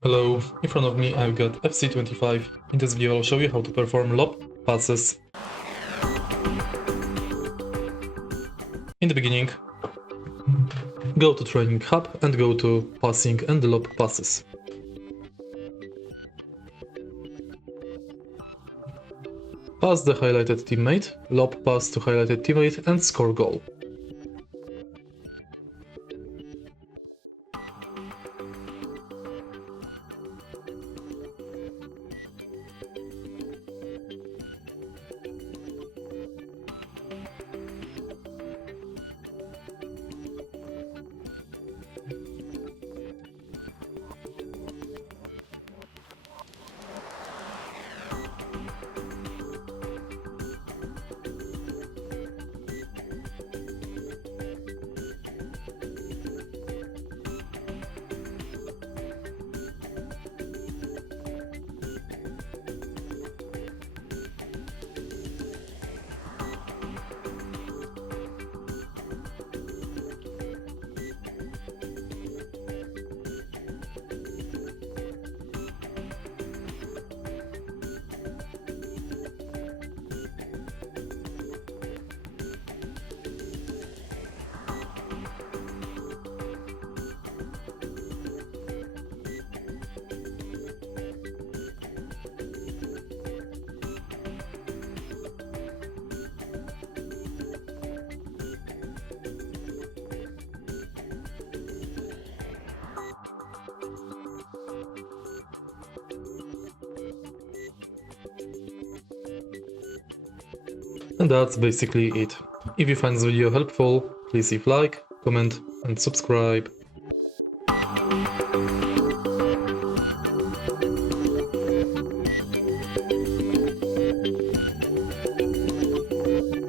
Hello, in front of me I've got FC25. In this video I'll show you how to perform lob passes. In the beginning, go to Training Hub and go to Passing and Lob Passes. Pass the highlighted teammate, lob pass to highlighted teammate and score goal. And that's basically it. If you find this video helpful, please leave like, comment and subscribe.